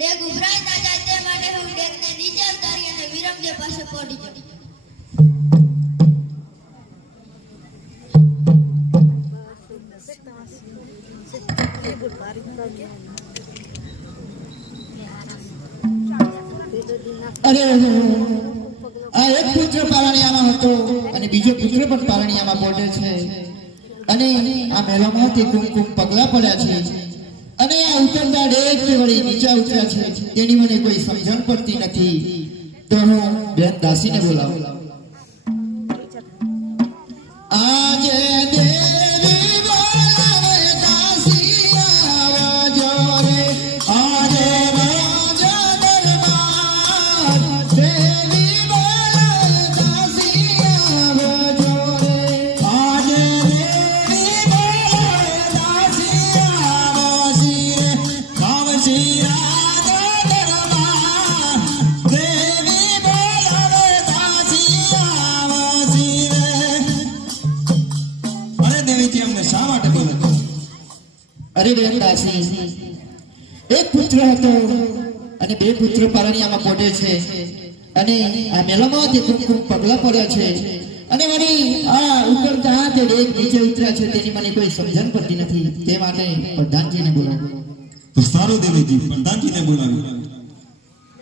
Deck ઉભરાઈ ના જાય તે માટે હું ડેગને નીચે ઉતારી અને વિરમજે પાસે પડી જાઉં અરે આ એક પુત્ર પારણિયામાં હતો અને બીજો પુત્ર પણ પારણિયામાં પોટે છે. અને આ મેળામાં તે કુમકુમ પગલા પડ્યા છે. અને આ ઉતરતા ડેક વળી નીચા ઉતર્યા છે. તેની મને કોઈ સમજણ પડતી નથી. તો હું બેન દાસીને બોલાવું. આજે અરે બેન દાસી એક પુત્ર હતો અને બે પુત્ર પારણિયામાં પોટે છે. અને આ મેળામાં તે કુમકુમ પગલા પડ્યા છે. અને મારી આ ઉતરતા એ ડેક નીચે ઉતર્યા છે તેની મને કોઈ સમજણ પડતી નથી. તે માટે પ્રધાનજીને બોલાવો. તો સારું દેવીજી પ્રધાનજીને બોલાવ્યું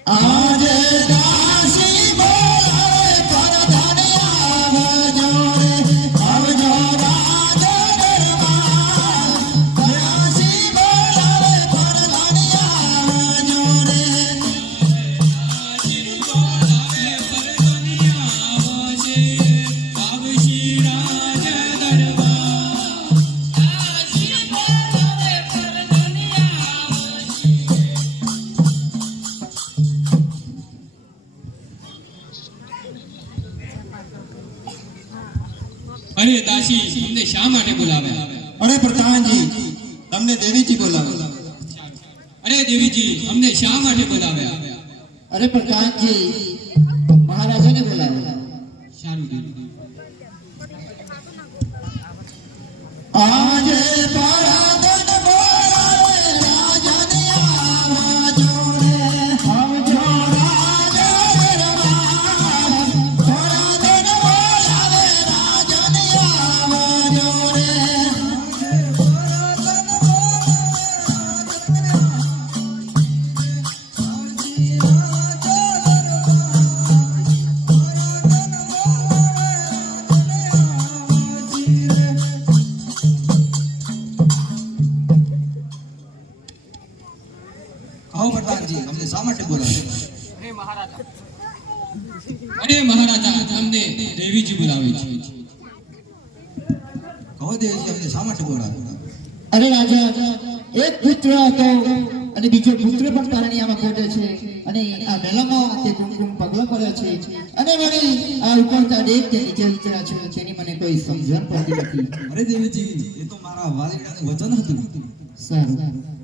આજે દાસી અરે દાસી તમને શા માટે બોલાવ્યા અરે પ્રધાનજી તમને દેવીજી બોલાવે. અરે દેવીજી અમને શા માટે બોલાવે? અરે પ્રધાનજી કહો પ્રતાપજી અમને શા માટે બોલાવ્યા અરે મહારાજા તમને દેવીજી બોલાવે છે. કહો દેવીજી અમને શા માટે બોલાવે અરે રાજા એક પુત્ર હતો અને બીજો પુત્ર પણ પારણિયામાં ખોટે છે. અને આ વેલામાં તે કુમકુમ પગલો પડ્યો છે. અને વળી આ ઉપરતા દેખ તે નીચે ઉતર્યા છે. તેની મને કોઈ સમજણ પડતી નથી. અરે દેવીજી એ તો મારા વાલીડાનું વચન હતું. સારું.